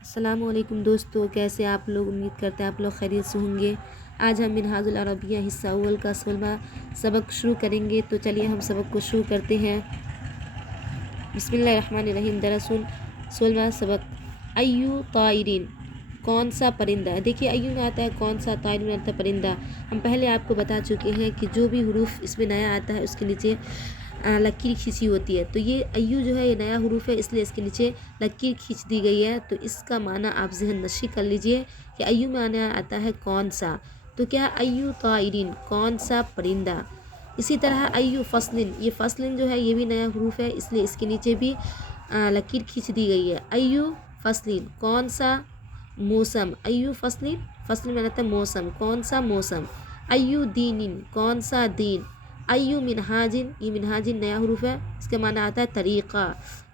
السلام علیکم دوستو، کیسے آپ لوگ؟ امید کرتے ہیں آپ لوگ خیریت سے ہوں گے۔ آج ہم منہاج العربیہ حصہ اول کا 16واں سبق شروع کریں گے، تو چلیے ہم سبق کو شروع کرتے ہیں۔ بسم اللہ الرحمن الرحیم۔ دراصل 16واں سبق ایو طائرین، کون سا پرندہ ہے۔ دیکھیے ایو میں آتا ہے کون سا، طائر میں آتا ہے پرندہ۔ ہم پہلے آپ کو بتا چکے ہیں کہ جو بھی حروف اس میں نیا آتا ہے اس کے نیچے لکیر کھینچی ہوتی ہے، تو یہ ایو جو ہے یہ نیا حروف ہے، اس لیے اس کے نیچے لکیر کھینچ دی گئی ہے۔ تو اس کا معنی آپ ذہن نشی کر لیجئے کہ ایو میں آنا آتا ہے کون سا، تو کیا ایو طائرین، کون سا پرندہ۔ اسی طرح ایو فصلن، یہ فصلن جو ہے یہ بھی نیا حروف ہے، اس لیے اس کے نیچے بھی لکیر کھینچ دی گئی ہے۔ ایو فصلن، کون سا موسم۔ ایو فصلن، فصل میں آتا ہے موسم، کون سا موسم۔ ایو دینن، کون سا دین۔ ایو منہاجن، یہ منہاجن نیا حروف ہے، اس کا معنی آتا ہے طریقہ،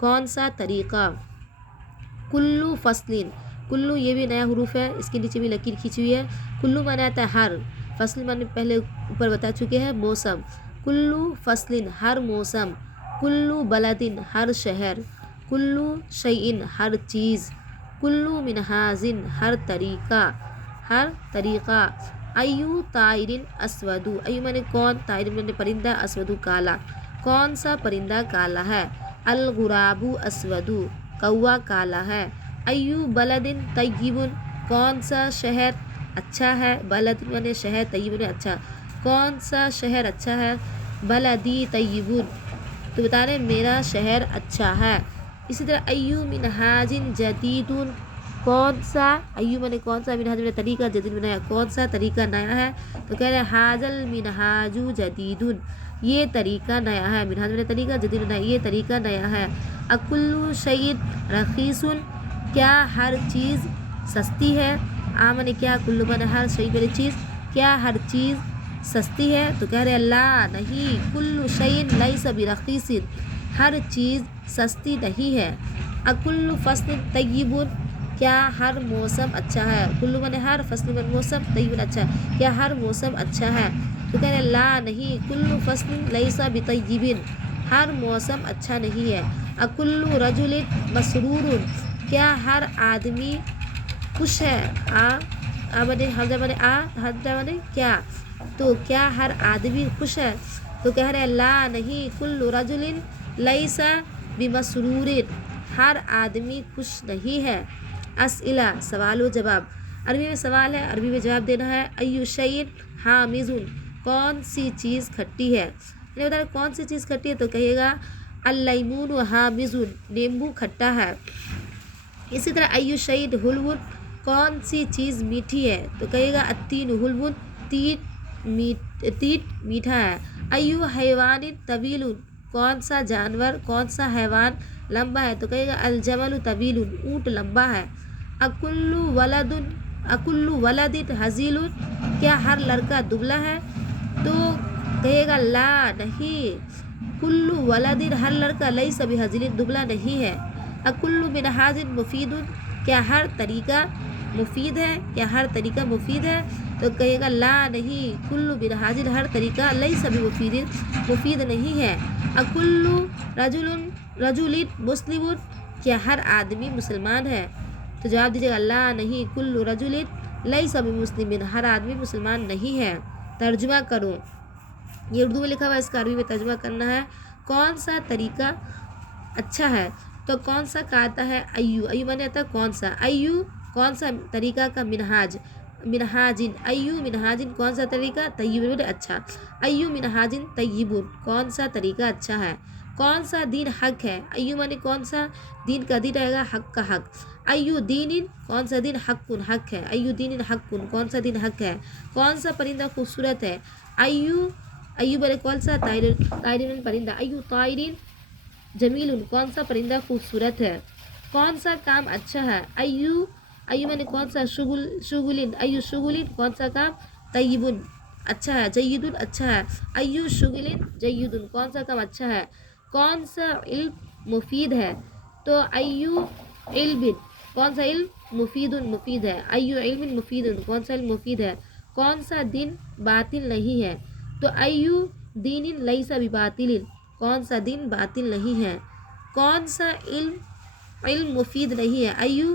کون سا طریقہ۔ کلو فصلن، کلو یہ بھی نیا حروف ہے، اس کے نیچے بھی لکیر کھینچی ہوئی ہے۔ کلو معنی آتا ہے ہر، فصل معنی پہلے اوپر بتا چکے ہیں موسم۔ کلو فصلن، ہر موسم۔ کلو بلدن، ہر شہر۔ کلو شیئن، ہر چیز۔ کلو منہاجن، ہر طریقہ، ہر طریقہ۔ ایو طائرن اسودو، ایو معنی کون، طائر معنی پرندہ، اسودو کالا، کون سا پرندہ کالا ہے۔ الغراب اسودو، کوا کالا ہے۔ ایو بلدن طیبن، کون سا شہر اچھا ہے۔ بلد معنی شہر، طیب معنی اچھا، کون سا شہر اچھا ہے۔ بلدی طیبن، تو بتا رہے میرا شہر اچھا ہے۔ اسی طرح ایو منہاجن جدیدن، کون سا، ایو معنی کون سا، منہاج معنی طریقہ، جدید معنی کون سا طریقہ نیا ہے، تو کہہ رہے حاضل منہاج جدیدن، یہ طریقہ نیا ہے۔ منہاج معنی طریقہ، جدید معنی یہ طریقہ نیا ہے۔ اکلو شیء رخیصن، کیا ہر چیز سستی ہے۔ معنی کیا، کلو معنی ہر، شیء معنی چیز، کیا ہر چیز سستی ہے، تو کہہ رہے لا نہیں، کلو شیء لیس برخیص، ہر چیز سستی نہیں ہے۔ اکلو فصل طیبن، کیا ہر موسم اچھا ہے۔ کلو معنی ہر، فصل معنی موسم، طیب معنی اچھا، کیا ہر موسم اچھا ہے، تو کہہ رہے لا نہیں، کلو فصل لیس بطیب، ہر موسم اچھا نہیں ہے۔ اکلو رجل مسرور، کیا ہر آدمی خوش ہے۔ معنی حمزہ معنی حمزہ معنی کیا، تو کیا ہر آدمی خوش ہے، تو کہہ رہے لا نہیں، کلو رجل لیس بمسرور، ہر آدمی خوش نہیں ہے۔ اسئلہ، سوال و جواب۔ عربی میں سوال ہے، عربی میں جواب دینا ہے۔ ایو شیء حامض، کون سی چیز کھٹی ہے۔ یہ بتا رہے کون سی چیز کھٹی ہے، تو کہیے گا اللیمون حامض، نیمبو کھٹا ہے۔ اسی طرح ایو شیء حلو، کون سی چیز میٹھی ہے، تو کہیے گا التین حلو، تیت میٹھا ہے۔ ایو حیوان طویل، کون سا جانور، کون سا حیوان لمبا ہے، تو کہے گا الجمل طویل، اونٹ لمبا ہے۔ اکلو ولد ہزیل، کیا ہر لڑکا دبلا ہے، تو کہے گا لا نہیں، کلو ولد، ہر لڑکا لیس بہزیل، دبلا نہیں ہے۔ اکلو منہاج مفید، کیا ہر طریقہ مفید ہے، کیا ہر طریقہ مفید ہے، تو کہے گا لا نہیں، کلو منہاج، ہر طریقہ لیس بمفید، مفید نہیں ہے۔ اکلو رجل مسلم، کیا ہر آدمی مسلمان ہے، تو جواب دیجیے گا لا نہیں، کلو رجل لیس بمسلم، ہر آدمی مسلمان نہیں ہے۔ ترجمہ کرو، یہ اردو میں لکھا ہوا ہے، اس کا عربی میں ترجمہ کرنا ہے۔ کون سا طریقہ اچھا ہے، تو کون سا کا آتا ہے ایو، ایو معنی آتا ہے کون سا۔ ایو کون سا طریقہ کا، منہاج، منہاجن، ایو منہاجن کون سا طریقہ، طیب معنی اچھا۔ ایو منہاجن طیب، کون سا طریقہ اچھا ہے۔ کون سا دین حق ہے، ایو معنی کون سا، دین کا دین رہے گا، حق کا حق۔ ایو دین، کون سا دین، حق حق ہے۔ ایو دین حق، کون سا دین حق ہے۔ کون سا پرندہ خوبصورت ہے۔ ایو معنی کون سا، طائر معنی پرندہ۔ ایو طائرین جمیل، کون سا پرندہ خوبصورت ہے۔ کون سا کام اچھا ہے۔ ایو معنی کون سا، شغل، ایو شغل، کون سا کام، طیب اچھا ہے، جید اچھا ہے۔ ایو شغل جید، کون سا کام اچھا ہے۔ کون سا علم مفید ہے، تو ایو علم، کون سا علم، مفید مفید ہے۔ ایو علم مفید، کون سا علم مفید ہے۔ کون سا دین باطل نہیں ہے، تو ایو دین لیس بباطل، کون سا دین باطل نہیں ہے۔ کون سا علم مفید نہیں ہے۔ ایو